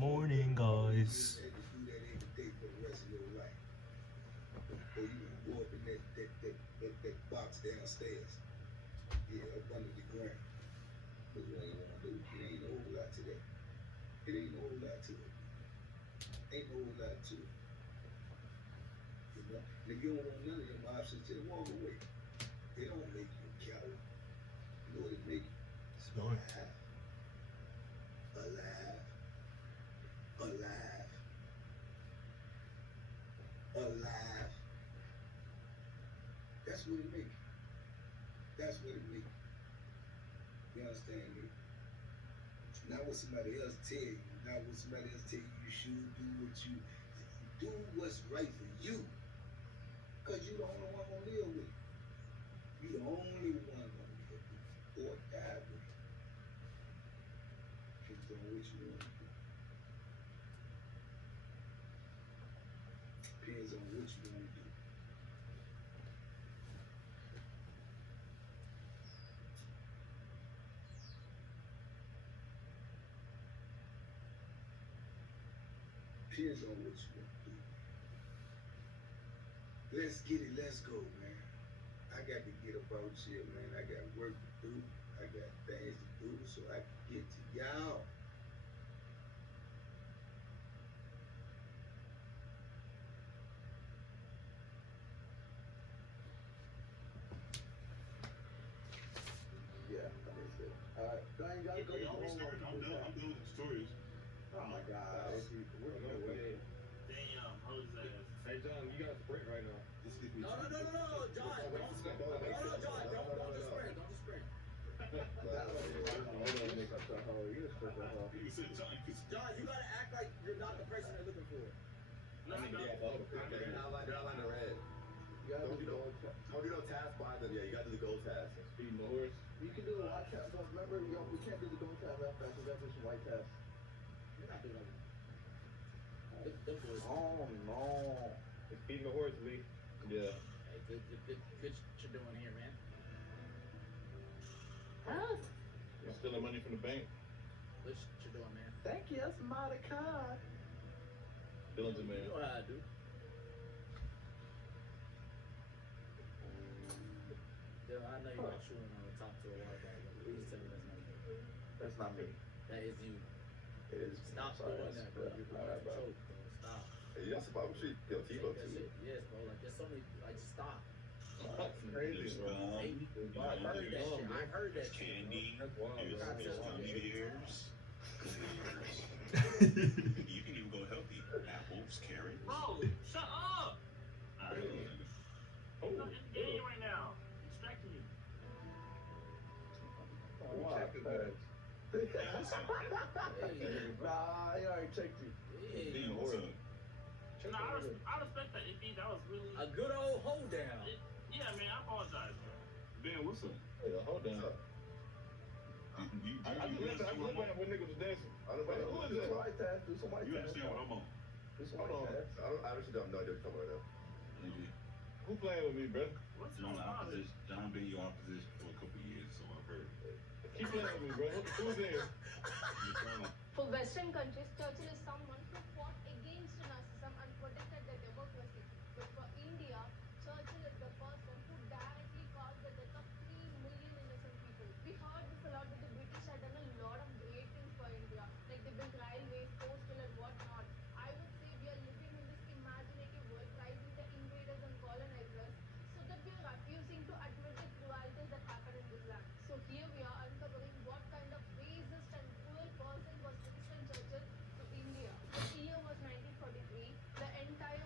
Morning, guys. And you do that every day for the rest of your life. Or you gonna go up in that box downstairs. Yeah, up under the ground. But you ain't wanna do. It ain't no whole lot to that. It ain't no whole lot to it. Ain't no whole lot to it. You know? And if you don't want none of them options, just walk away. They don't make you a coward. You know what it make you? Snort. Alive. Alive. Alive. That's what it make you. That's what it make you. You understand me? Not what somebody else tell you. Not what somebody else tell you you should do what's right for you. Cause you the only one gonna live with it. You the only one gonna live with it. Or die with it. Depends on what you want to do. Depends on what you want to do. Depends on what you want to do. Let's get it, let's go, man. I got to get about shit, man. I got work to do. I got things to do so I can get to y'all. Yeah, that's it. Alright, Diane, y'all go I'm doing the stories. Oh my god. We're gonna wait. Damn, how's that? Hey John, you got a sprint right now. Just give me No, John, don't sprint. No, John, don't just sprint. Don't just sprint. You said John, John, you gotta act like you're not the person they're looking for. They're not line the red. Don't do no task by them. Yeah, you gotta do the gold task. Speed Morris. You can do the white task, but remember, we can't do the gold task that fast. We gotta do some white task. You're not doing that. Them boys. Oh no. It's Speed the horse, Lee. Yeah. Hey, good what you're doing here, man. Huh? You're stealing money from the bank. What you're doing, man. Thank you, that's my card. Billington, man. You know how I do. Dylan, I know you're not chewing on the top to a water bag, but please tell me that's not you. That's not me. That is you. It is. Stop doing that, bro. You're going to choke, bro. Stop. Hey, that's about shit. Yo, T-Bo Take that too. shit. Yes, bro. Like, there's so many. Like, just stop. Crazy, bro. Hey, I heard that shit. I heard that there's shit. candy, That's wild, there's bro. gummy bears, clears. You can even go healthy. Apples, carrots. Bro, shut up! I don't know. I'm not in the game right now. Distract me. Check the bags. Nah, I already checked you. Hey, Damn, what's up? Nah, I respect that. Indeed, that was really. a good old hold down. Yeah, man, I apologize, bro. Ben, what's up? Hey, hold down. I when niggas was dancing. I don't know. Who is Do that? some white task. Do some white You task. understand what I'm on? Do some Hold white on. task. I honestly don't know what you're talking about Nigga, Who playing with me, bro? What's John, going on? John been your opposition for a couple of years, so I've heard. Keep playing with me, bro. Who's there? You're trying to. For Western countries, Churchill is someone who fought against Nazism and protected their democracy. But for India, Churchill is the person who directly caused the death of 3 million innocent people. We heard this a lot that the British had done a lot of great things for India, like they built railways, coastal and whatnot. I would say we are living in this imaginative world, prizing the invaders and colonizers, so that we are refusing to admit the cruelties that happened in this land. So here we are uncovering what kind of racist and cruel person was Winston Churchill to India. The year was 1943. The entire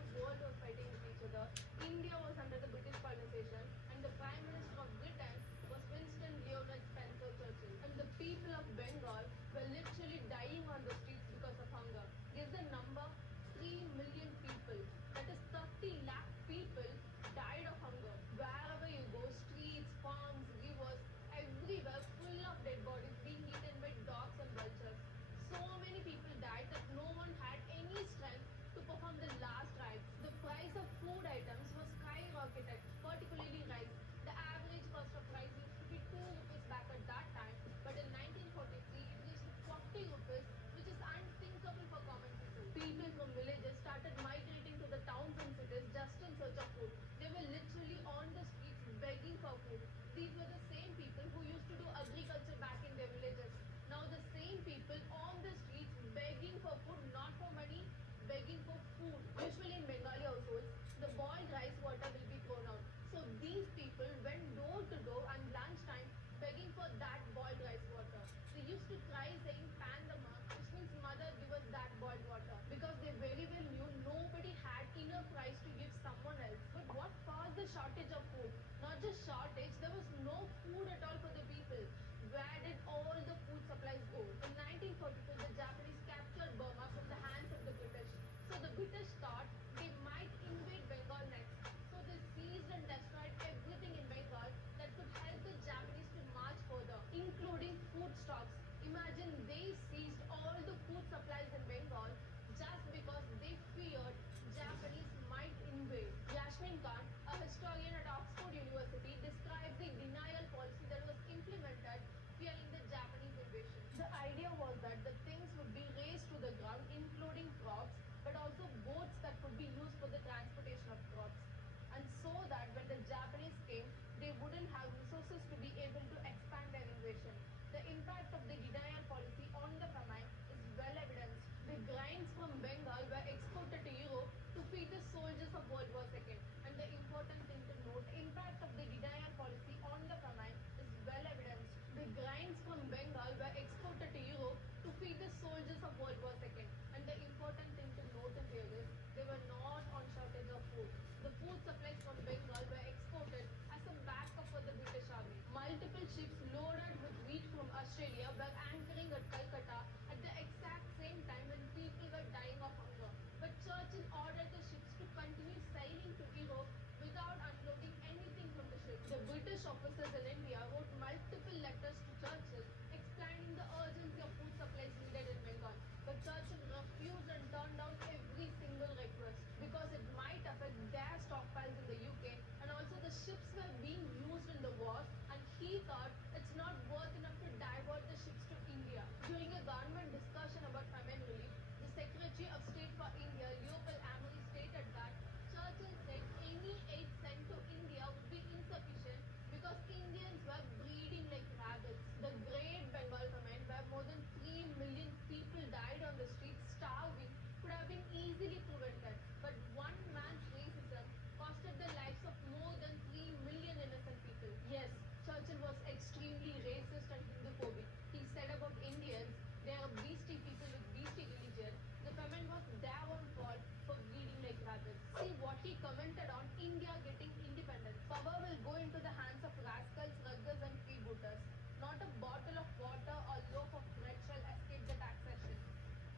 British officers in India wrote multiple letters to Churchill explaining the urgency of food supplies needed in Bengal. But Churchill refused and turned down every single request because it might affect their stockpiles in the UK, and also the ships were being used in the wars, and he thought it's not worth enough to divert the ships to India. During a government discussion about famine relief, the Secretary of State for India, Leopold Amory, stated that Churchill said any aid sent to India would be insufficient because Indians were breeding like rabbits. The Great Bengal famine, where more than 3 million people died on the streets starving, could have been easily prevented. But one man's racism costed the lives of more than 3 million innocent people. Yes, Churchill was extremely racist and Hinduphobic. He said about Indians, they are beastie people with beastie religion. The famine was their own fault for breeding like rabbits. See what he commented on India getting independence. Power will go into the hands of rascals, ruggers and freebooters. Not a bottle of water or loaf of bread shall escape the taxation.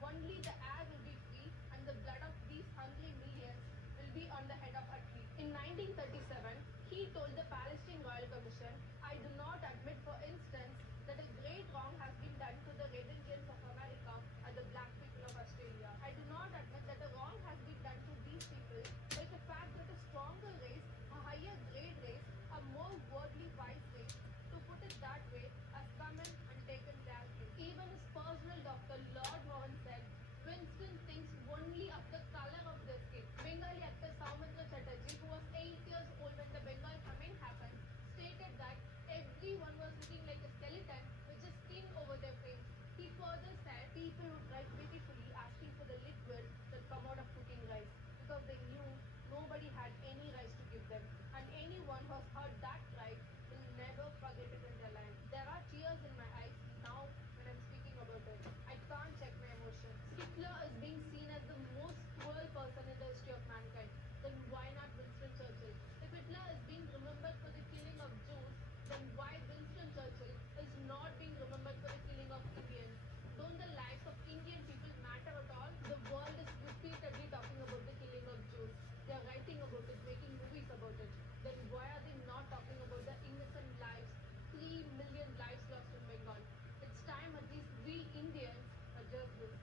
Only the air will be free, and the blood of these hungry millions will be on the head of Attlee. In 1937, he told the Palestine Royal Commission, I do not admit, for instance, that a great wrong has been done to the Red Indians of America and the black people of Australia. I do not admit that a wrong has been done to these people, but the fact that a stronger race, a higher grade race, a more worldly wise race, to put it that way, has come in and taken their place. Even his personal doctor, Lord Mohan, said, Winston thinks only of the color of the skin. Bengali actor Soumitra Chatterjee, who was 8 years old when the Bengal famine happened, stated that everyone was looking like a skeleton with just skin over their face. He further said people would write pitifully asking for the liquid that come out of cooking rice because they knew nobody had any rice to give them. And anyone who has heard that cry will never forget it in their life. There are tears in my eyes now when I'm speaking about it. I can't check my emotions. Hitler is being seen as the most cruel person in the history of mankind. Then why not Winston Churchill? If Hitler is being remembered for the killing of Jews, then why Winston Churchill is not being remembered for the killing of Indians? Don't the lives of Indian people matter at all? The world is repeatedly talking about the killing of Jews. They are writing about it, making movies about it. Then why are they not talking about the innocent lives, 3 million lives lost in Bengal? It's time at least we Indians address this.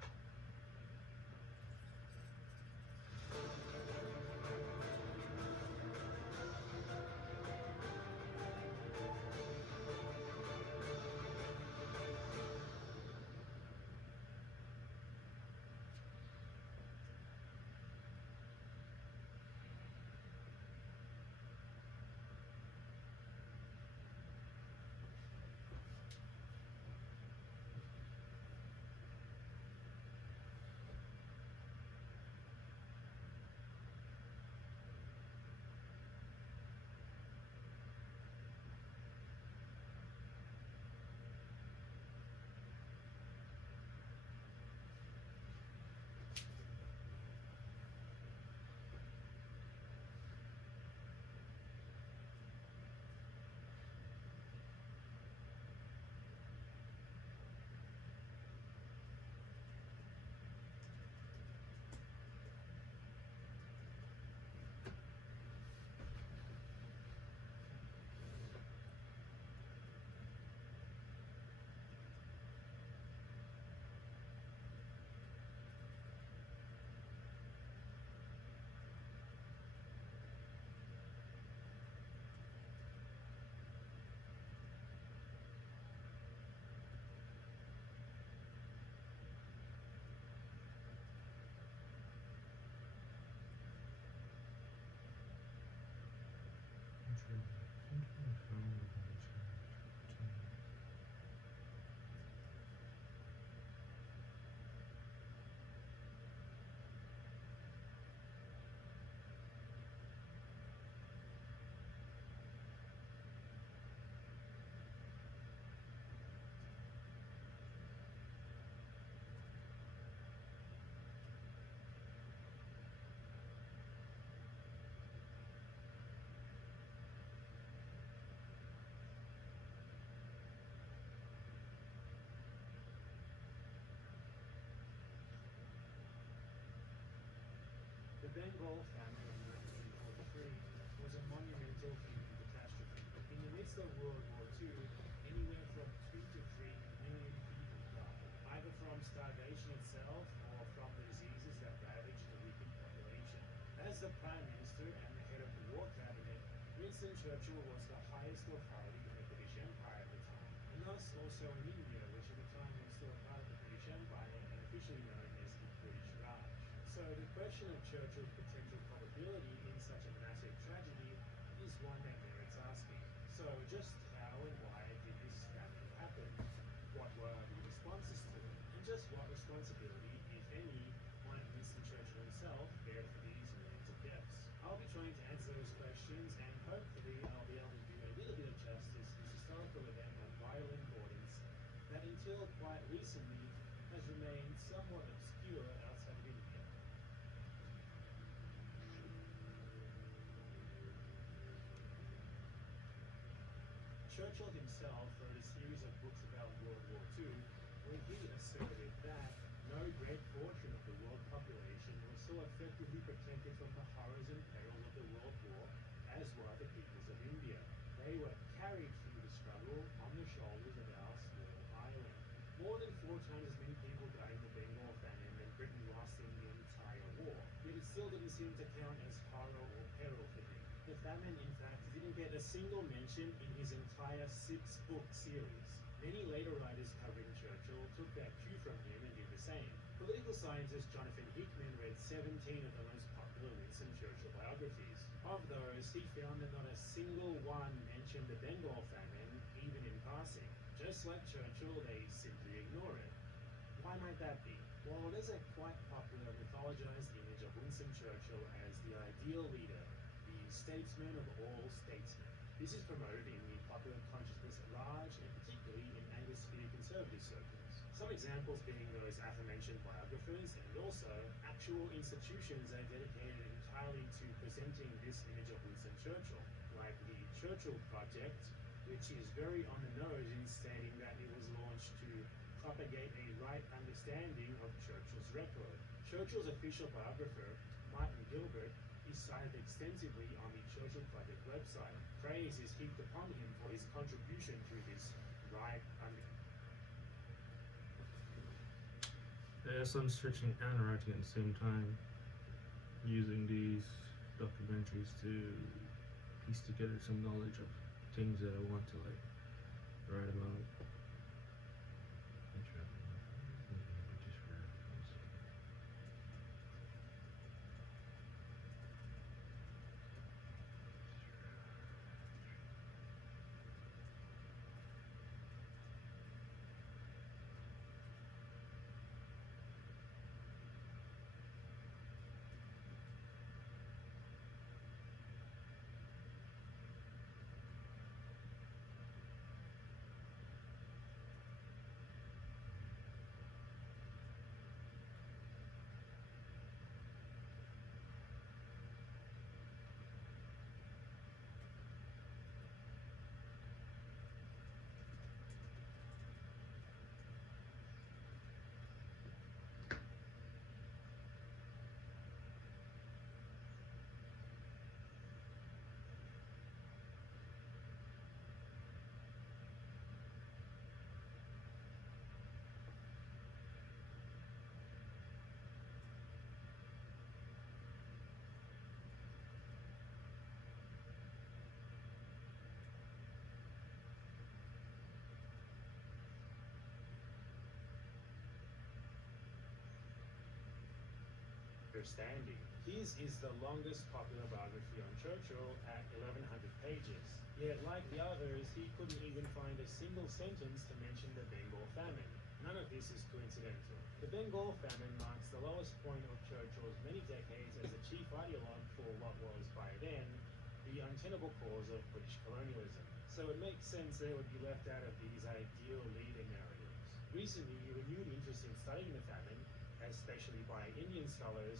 The Bengal famine of 1943 was a monumental human catastrophe. In the midst of World War II, anywhere from 2 to 3 million people died, either from starvation itself or from the diseases that ravaged the weakened population. As the Prime Minister and the head of the War Cabinet, Winston Churchill was the highest authority in the British Empire at the time, and thus also in India, which at the time was still a part of the British Empire and officially known as the British Raj. So the question of Churchill's potential culpability in such a massive tragedy is one that merits asking. So just how and why did this famine happen? What were the responses to it? And just what responsibility, if any, might Winston Churchill himself bear for these millions of deaths? I'll be trying to answer those questions, and hopefully I'll be able to do a little bit of justice to this historical event of vital importance that until quite recently has remained somewhat obscure outside of India. Churchill himself wrote a series of books about World War II, where he asserted that no great portion of the world population was so effectively protected from the horrors and perils of the World War as were the peoples of India. They were carried through the struggle on the shoulders of our small island. More than 4 times as many people died in the Bengal famine than Britain lost in the entire war, yet it still didn't seem to count as horror or peril for him. The famine, in fact, didn't get a single mention in his entire 6-book series. Many later writers covering Churchill took their cue from him and did the same. Political scientist Jonathan Hickman read 17 of the most popular Winston Churchill biographies. Of those, he found that not a single one mentioned the Bengal famine, even in passing. Just like Churchill, they simply ignore it. Why might that be? Well, there's a quite popular mythologized image of Winston Churchill as the ideal leader, the statesman of all statesmen. This is promoted in the popular consciousness at large, and particularly in Anglosphere conservative circles. Some examples being those aforementioned biographers, and also actual institutions that are dedicated entirely to presenting this image of Winston Churchill, like the Churchill Project, which is very on the nose in stating that it was launched to propagate a right understanding of Churchill's record. Churchill's official biographer, Martin Gilbert, is cited extensively on the Churchill Project website. Praise is heaped upon him for his contribution to this right understanding. As I'm searching and writing at the same time, using these documentaries to piece together some knowledge of things that I want to like write about. Understanding. His is the longest popular biography on Churchill at 1100 pages. Yet, like the others, he couldn't even find a single sentence to mention the Bengal famine. None of this is coincidental. The Bengal famine marks the lowest point of Churchill's many decades as the chief ideologue for what was, by then, the untenable cause of British colonialism. So it makes sense they would be left out of these ideal leader narratives. Recently, renewed interest in studying the famine, especially by Indian scholars,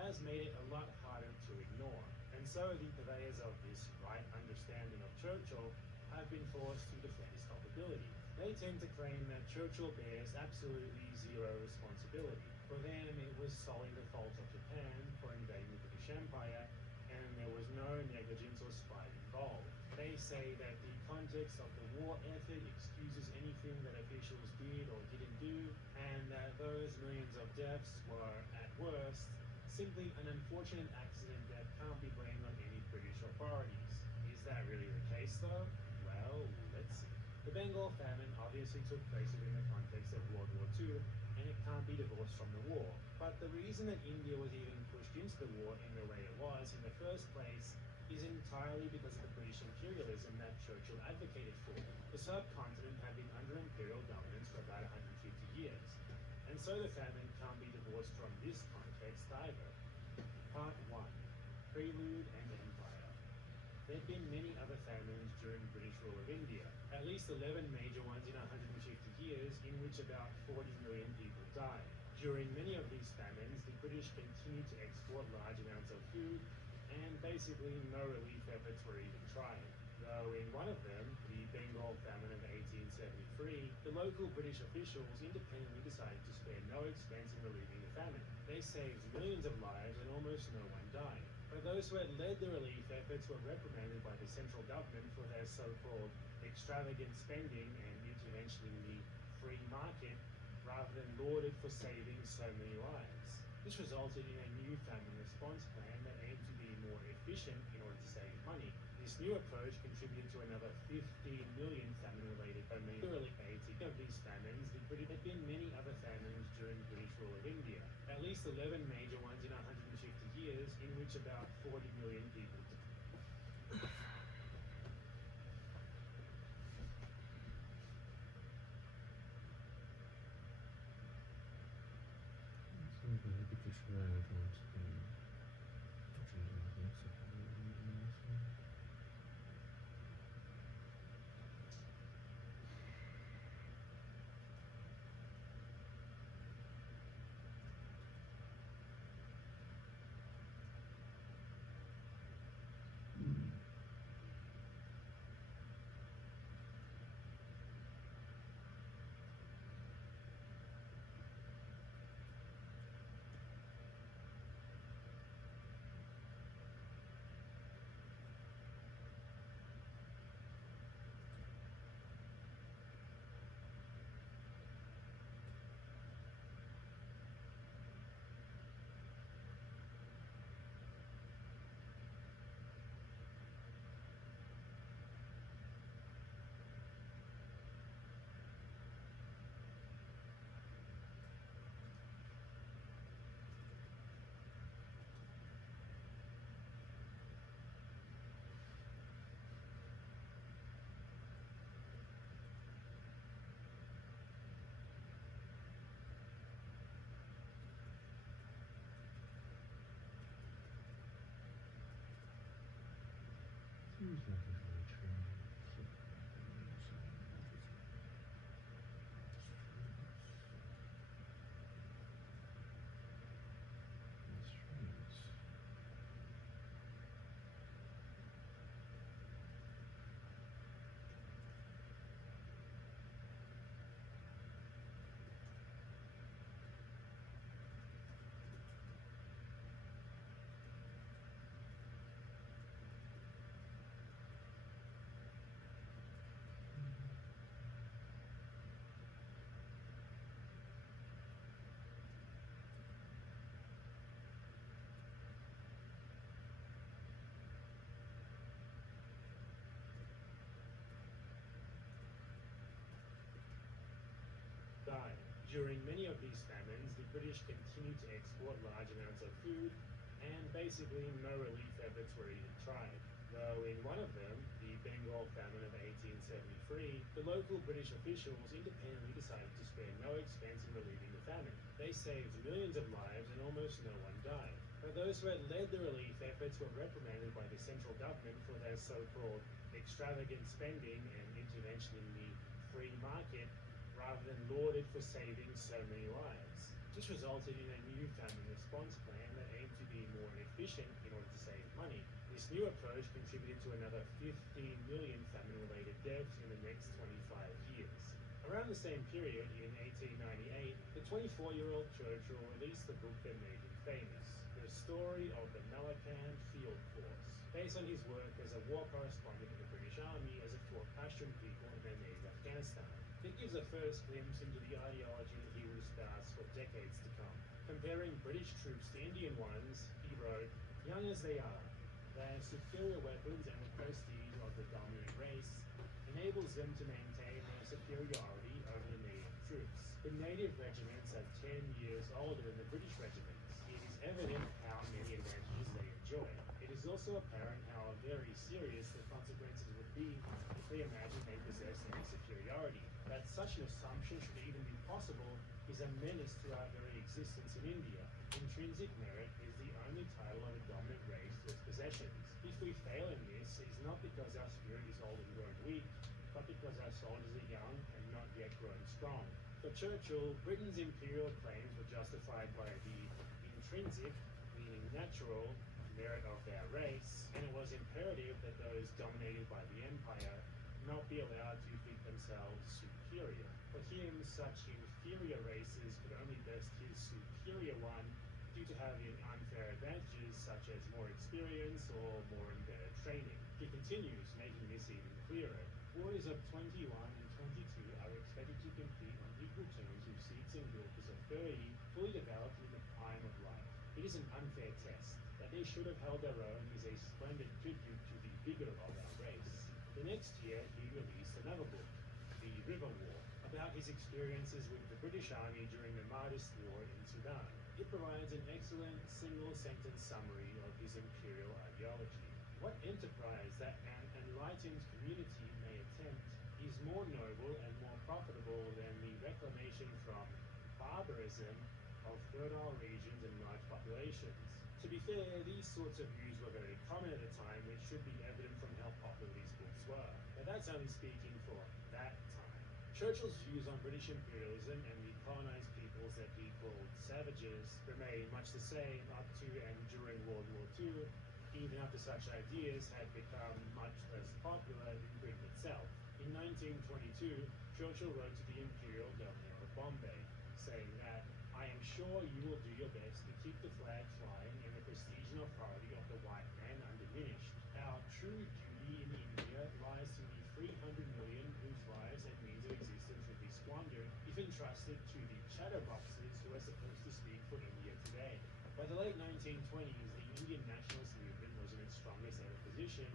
has made it a lot harder to ignore. And so the purveyors of this right understanding of Churchill have been forced to defend his culpability. They tend to claim that Churchill bears absolutely zero responsibility. For them, it was solely the fault of Japan for invading the British Empire, and there was no negligence or spite involved. They say that the context of the war effort excuses anything that officials did or didn't do, and that those millions of deaths were, at worst, simply an unfortunate accident that can't be blamed on any British authorities. Is that really the case though? Well, let's see. The Bengal famine obviously took place within the context of World War II, and it can't be divorced from the war. But the reason that India was even pushed into the war in the way it was in the first place is entirely because of the British imperialism that Churchill advocated for. The subcontinent had been under imperial dominance for about 150 years, and so the famine can't be divorced from this context either. Part 1. Prelude and Empire. There had been many other famines during British rule of India, at least 11 major ones in 150 years, in which about 40 million people died. During many of these famines, the British continued to export large amounts of food, and basically no relief efforts were even tried. Though in one of them, the Bengal famine of 1873, the local British officials independently decided to spare no expense in relieving the famine. They saved millions of lives and almost no one died. But those who had led the relief efforts were reprimanded by the central government for their so-called extravagant spending and intervention in the free market, rather than lauded for saving so many lives. This resulted in a new famine response plan that aimed to be more efficient in order to save money. This new approach contributed to another 15 million famine-related famines. Early 80 of these famines, there had been many other famines during British rule of India, at least 11 major ones in 150 years, in which about 40 million people died. Died. During many of these famines, the British continued to export large amounts of food, and basically no relief efforts were even tried. Though in one of them, the Bengal famine of 1873, the local British officials independently decided to spare no expense in relieving the famine. They saved millions of lives and almost no one died. But those who had led the relief efforts were reprimanded by the central government for their so-called extravagant spending and intervention in the free market, rather than lauded for saving so many lives. This resulted in a new famine response plan that aimed to be more efficient in order to save money. This new approach contributed to another 15 million famine-related deaths in the next 25 years. Around the same period, in 1898, the 24-year-old Churchill released the book that made him famous, The Story of the Malakand Field Force. based on his work as a war correspondent in the British Army as it fought Pashtun people in their native Afghanistan. It gives a first glimpse into the ideology that he would espouse for decades to come. Comparing British troops to Indian ones, he wrote, "Young as they are, they have superior weapons, and the prestige of the dominant race enables them to maintain their superiority over the native troops. The native regiments are 10 years older than the British regiments. It is evident how many advantages they enjoy. It is also apparent how very serious the consequences would be if they imagine they possess any superiority. That such an assumption should even be possible is a menace to our very existence in India. Intrinsic merit is the only title of a dominant race to its possessions. If we fail in this, it is not because our spirit is old and grown weak, but because our soldiers are young and not yet grown strong." For Churchill, Britain's imperial claims were justified by the intrinsic, meaning natural, merit of their race, and it was imperative that those dominated by the empire not be allowed to think themselves superior. For him, such inferior races could only best his superior one due to having unfair advantages such as more experience or more and better training. He continues, making this even clearer. Boys of 21 and 22 are expected to compete on equal terms with Sikhs and Gurkhas of 30, fully developed in the prime of life. It is an unfair test. That they should have held their own is a splendid tribute to the vigor of our race. The next year, he released another book, The River War, about his experiences with the British Army during the Mahdist War in Sudan. It provides an excellent single-sentence summary of his imperial ideology. What enterprise that an enlightened community may attempt is more noble and more profitable than the reclamation from barbarism of fertile regions and large populations. To be fair, these sorts of views were very common at the time, which should be evident from how popular these books were. But that's only speaking for that time. Churchill's views on British imperialism and the colonized peoples that he called savages remain much the same up to and during World War II, even after such ideas had become much less popular in Britain itself. In 1922, Churchill wrote to the Imperial Governor of Bombay, saying that, "I am sure you will do your best to keep the flag flying and the prestige and authority of the white man undiminished. Our true duty in India lies to the 300 million whose lives and means of existence would be squandered if entrusted to the chatterboxes who are supposed to speak for India today." By the late 1920s, the Indian nationalist movement was in its strongest ever position,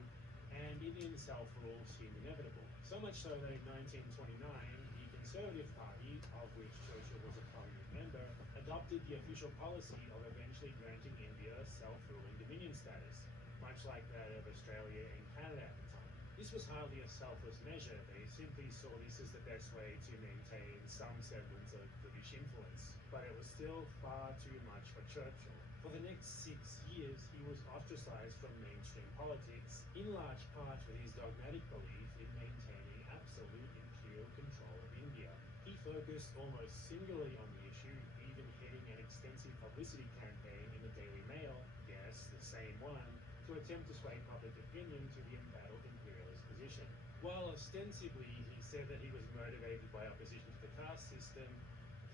and Indian self-rule seemed inevitable. So much so that in 1929, the Conservative Party, of which Churchill was a prominent member, adopted the official policy of eventually granting India self-ruling dominion status, much like that of Australia and Canada at the time. This was hardly a selfless measure. They simply saw this as the best way to maintain some semblance of British influence, but it was still far too much for Churchill. For the next 6 years, he was ostracized from mainstream politics, in large part for his dogmatic belief in maintaining absolute imperial control of India. He focused almost singularly on the issue, even heading an extensive publicity campaign in the Daily Mail, yes, the same one, to attempt to sway public opinion to the embattled imperialist position. While ostensibly he said that he was motivated by opposition to the caste system,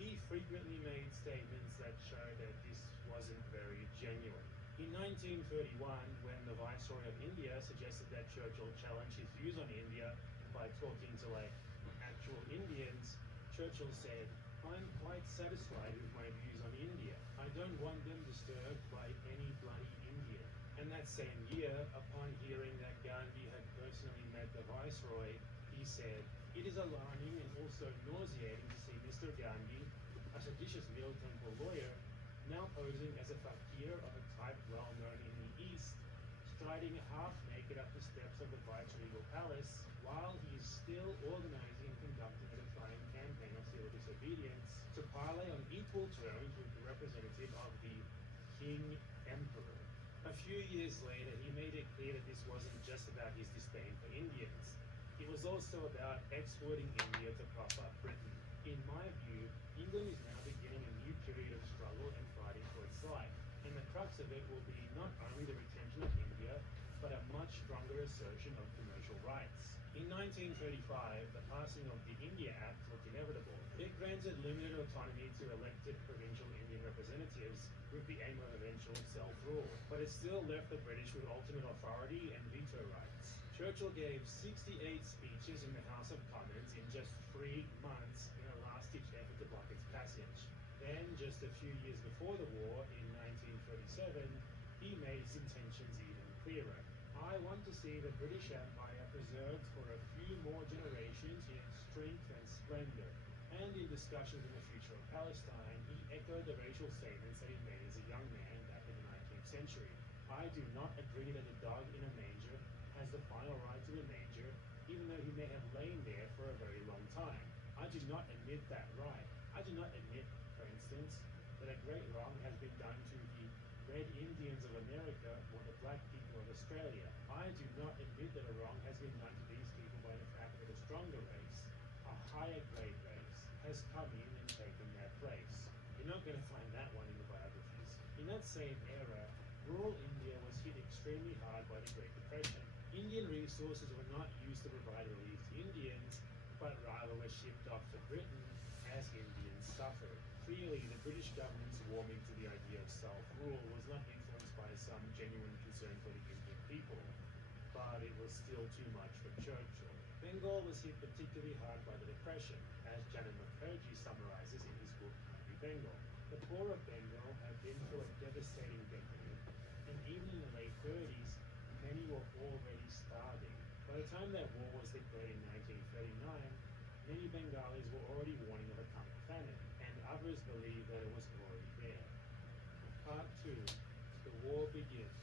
he frequently made statements that showed that this wasn't very genuine. In 1931, when the Viceroy of India suggested that Churchill challenge his views on India by talking to actual Indians, Churchill said, "I'm quite satisfied with my views on India. I don't want them disturbed by any bloody Indian." And that same year, upon hearing that Gandhi had personally met the Viceroy, he said, "It is alarming and also nauseating to see Mr. Gandhi, a seditious Middle Temple lawyer, now posing as a fakir of a type well known in the East, striding half naked up the steps of the Viceregal Palace, while he is still organizing and conducting a defiant campaign of civil disobedience to parley on equal terms with the representative of the King Emperor." A few years later, he made it clear that this wasn't just about his disdain for Indians. It was also about exporting India to prop up Britain. In my view, England is now beginning a new period of struggle and fighting for its life, and the crux of it will be not only the retention of India, but a much stronger assertion of commercial rights. In 1935, the passing of the India Act looked inevitable. It granted limited autonomy to elected provincial Indian representatives, with the aim of eventual self-rule, but it still left the British with ultimate authority and veto rights. Churchill gave 68 speeches in the House of Commons in just 3 months in a last-ditch effort to block its passage. Then, just a few years before the war, in 1937, he made his intentions even clearer. I want to see the British Empire preserved for a few more generations in its strength and splendor. And in discussions on the future of Palestine, he echoed the racial statements that he made as a young man back in the 19th century. I do not agree that a dog in a manger has the final right to a manger, even though he may have lain there for a very long time. I do not admit that right. I do not admit, for instance, that a great wrong has been done to the Red Indians of America or the Black people of Australia. I do not admit that a wrong has been done to these people by the fact that a stronger race, a higher grade race, has come in and taken their place. You're not going to find that one in the biographies. In that same era, rural India was hit extremely hard by the Great Depression. Indian resources were not used to provide relief to Indians, but rather were shipped off to Britain as Indians suffered. Clearly, the British government's warming to the idea of self-rule was not influenced by some genuine concern for the Indian people, but it was still too much for Churchill. Bengal was hit particularly hard by the Depression, as Janan Mukherjee summarizes in his book Hungry Bengal. The poor of Bengal had been through a devastating decade, and even in the late 30s, many were already starving. By the time that war was declared in 1939, many Bengalis were already warning of a coming famine, and others believed that it was already there. Part 2. The war begins.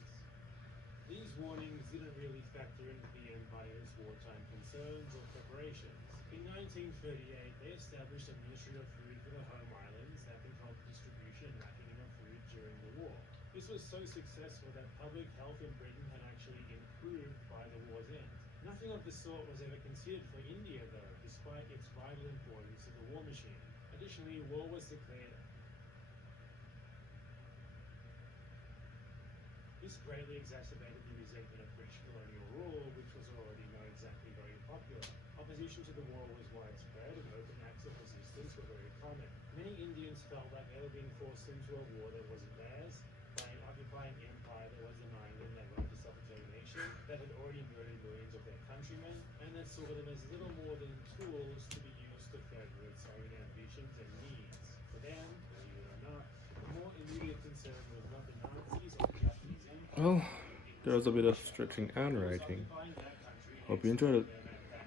These warnings didn't really factor into the Empire's wartime concerns or preparations. In 1938, they established a Ministry of Food for the home islands that controlled the distribution and rationing of food during the war. This was so successful that public health in Britain had actually improved by the war's end. Nothing of the sort was ever considered for India, though, despite its vital importance to the war machine. Additionally, war was declared. This greatly exacerbated the resentment of British colonial rule, which was already not exactly very popular. Opposition to the war was widespread, and open acts of resistance were very common. Many Indians felt like they were being forced into a war that wasn't theirs by an occupying empire that was denying them their right to self-determination, that had already murdered millions of their countrymen, and that saw them as little more than tools to be used to further its own ambitions and needs. For them, believe it or not, the more immediate concern was not the Nazis or the Japanese Empire. Well, there was a bit of stretching and writing. Hope you enjoyed it.